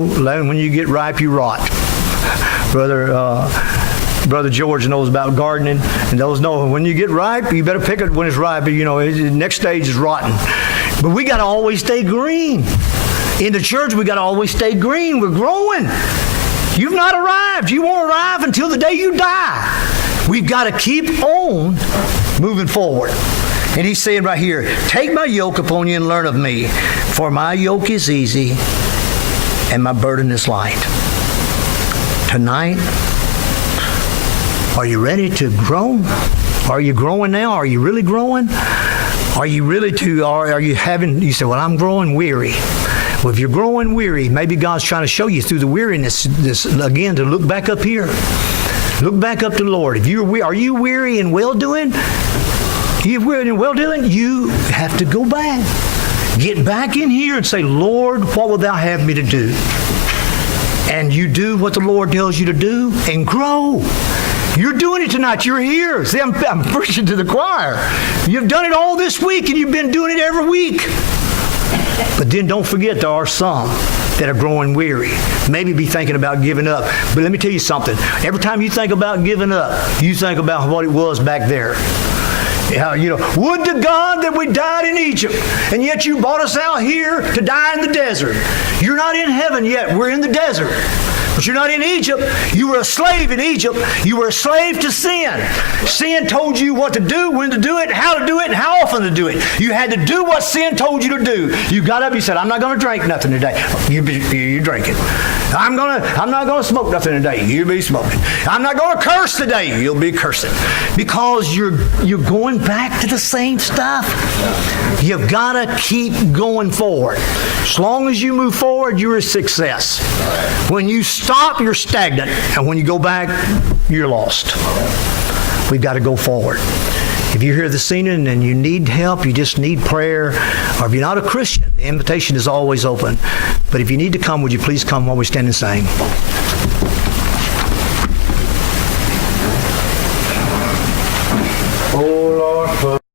when you get ripe, you rot. Brother George knows about gardening, and those know when you get ripe, you better pick it when it's ripe. The next stage is rotten. But we got to always stay green. In the church, we got to always stay green. We're growing. You've not arrived. You won't arrive until the day you die. We've got to keep on moving forward. And he's saying right here, take my yoke upon you and learn of me, for my yoke is easy and my burden is light. Tonight, are you ready to grow? Are you growing now? Are you really growing? Are you really you say, well, I'm growing weary. Well, if you're growing weary, maybe God's trying to show you through the weariness, this again, to look back up here. Look back up to the Lord. Are you weary and well-doing? You're weary and well-doing? You have to go back. Get back in here and say, Lord, what will thou have me to do? And you do what the Lord tells you to do and grow. You're doing it tonight. You're here. See, I'm preaching to the choir. You've done it all this week, and you've been doing it every week. But then don't forget, there are some that are growing weary. Maybe be thinking about giving up. But let me tell you something. Every time you think about giving up, you think about what it was back there. Would to God that we died in Egypt, and yet you brought us out here to die in the desert. You're not in heaven yet. We're in the desert. But you're not in Egypt. You were a slave in Egypt. You were a slave to sin. Sin told you what to do, when to do it, how to do it, and how often to do it. You had to do what sin told you to do. You got up, you said, I'm not going to drink nothing today. You drink it. I'm not going to smoke nothing today. You'll be smoking. I'm not going to curse today. You'll be cursing. Because you're going back to the same stuff. You've got to keep going forward. As long as you move forward, you're a success. When you stop, you're stagnant. And when you go back, you're lost. We've got to go forward. If you're here this evening and you need help, you just need prayer, or if you're not a Christian, the invitation is always open. But if you need to come, would you please come while we stand and sing?